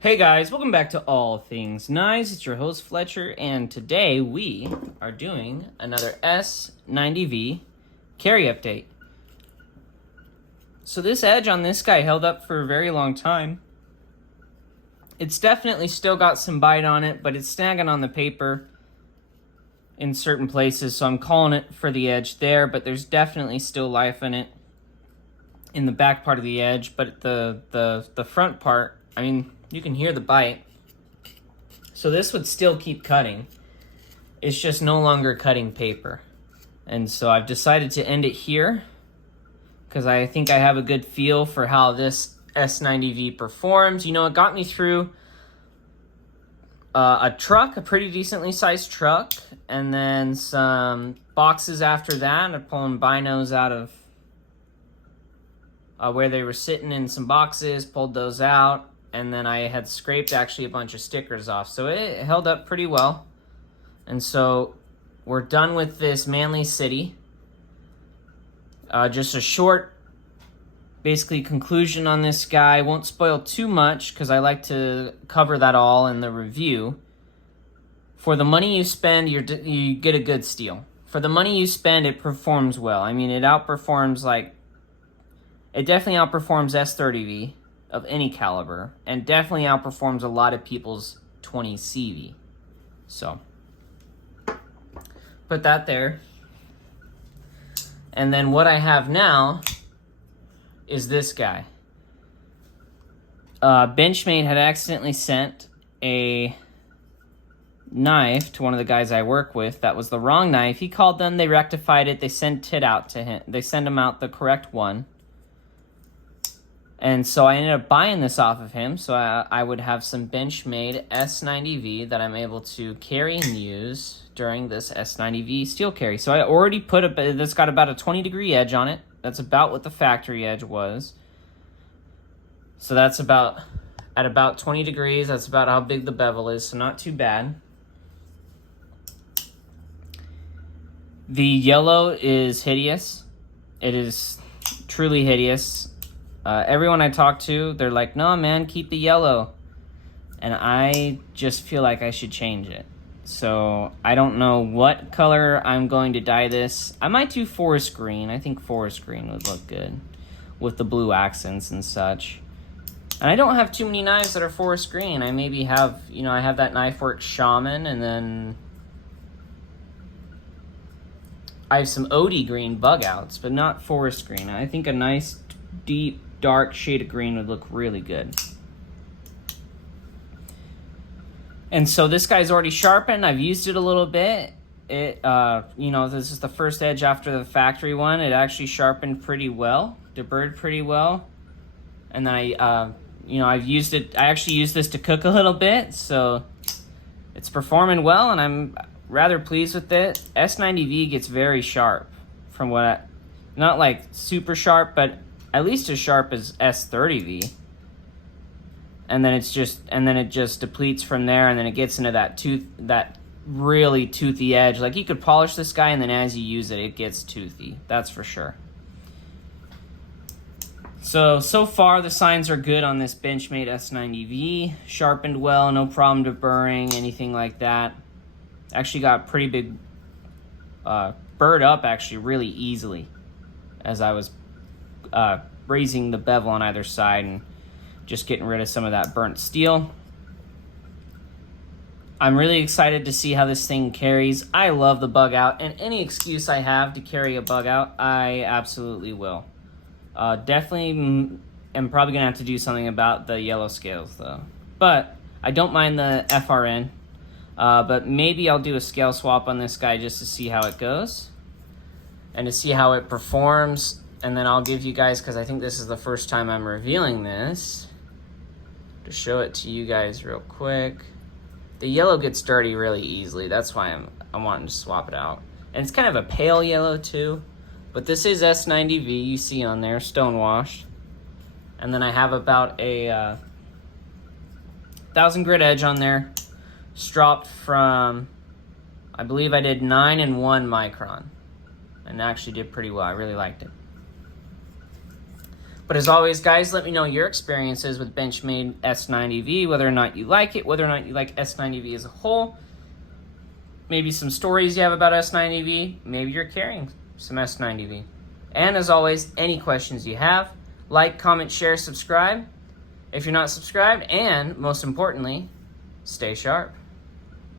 Hey guys, welcome back to All Things Knives. It's your host Fletcher, and today we are doing another S90v carry update. So this edge on this guy held up for a very long time. It's definitely still got some bite on it, but it's snagging on the paper in certain places, so I'm calling it for the edge there, but there's definitely still life in it in the back part of the edge, but the front part, I mean, you can hear the bite. So this would still keep cutting. It's just no longer cutting paper. And so I've decided to end it here because I think I have a good feel for how this S90v performs. You know, it got me through a truck, a pretty decently sized truck, and then some boxes after that. I'm pulling binos out of where they were sitting in some boxes, pulled those out. And then I had scraped actually a bunch of stickers off. So it held up pretty well. And so we're done with this Manly City. Just a short, basically, conclusion on this guy. Won't spoil too much because I like to cover that all in the review. For the money you spend, you get a good steal. For the money you spend, it performs well. I mean, it outperforms it definitely outperforms S30V. Of any caliber, and definitely outperforms a lot of people's 20CV. So, put that there. And then what I have now is this guy. Benchmade had accidentally sent a knife to one of the guys I work with that was the wrong knife. He called them, they rectified it, they sent it out to him. They sent him out the correct one. And so I ended up buying this off of him, so I would have some Benchmade S90V that I'm able to carry and use during this S90V steel carry. So I already put this got about a 20-degree edge on it. That's about what the factory edge was. So that's at about 20 degrees. That's about how big the bevel is, so not too bad. The yellow is hideous. It is truly hideous. Everyone I talk to, they're like, no, man, keep the yellow. And I just feel like I should change it. So I don't know what color I'm going to dye this. I might do forest green. I think forest green would look good with the blue accents and such. And I don't have too many knives that are forest green. I maybe have, I have that Knife Works Shaman, and then I have some OD green bug outs, but not forest green. I think a nice, deep, dark shade of green would look really good. And so this guy's already sharpened. I've used it a little bit. This is the first edge after the factory one. It actually sharpened pretty well, deburred pretty well. And then I've used it. I actually used this to cook a little bit, so it's performing well, and I'm rather pleased with it. S90V gets very sharp, not like super sharp, but at least as sharp as S30V. And then it just depletes from there, and then it gets into that really toothy edge. Like, you could polish this guy, and then as you use it, it gets toothy. That's for sure. So far the signs are good on this Benchmade S90V. Sharpened well, no problem deburring, anything like that. Actually got pretty big, burred up actually really easily as I was raising the bevel on either side and just getting rid of some of that burnt steel. I'm really excited to see how this thing carries. I love the bug out, and any excuse I have to carry a bug out, I absolutely will. Definitely am probably gonna have to do something about the yellow scales though. But I don't mind the FRN. But maybe I'll do a scale swap on this guy just to see how it goes and to see how it performs. And then I'll give you guys, because I think this is the first time I'm revealing this, to show it to you guys real quick. The yellow gets dirty really easily. That's why I'm wanting to swap it out. And it's kind of a pale yellow too. But this is S90V, you see on there, stonewashed. And then I have about a 1,000 grit edge on there, stropped from, I believe I did 9 and 1 micron. And actually did pretty well. I really liked it. But as always, guys, let me know your experiences with Benchmade S90v, whether or not you like it, whether or not you like S90v as a whole. Maybe some stories you have about S90v. Maybe you're carrying some S90v. And as always, any questions you have, like, comment, share, subscribe if you're not subscribed, and most importantly, stay sharp.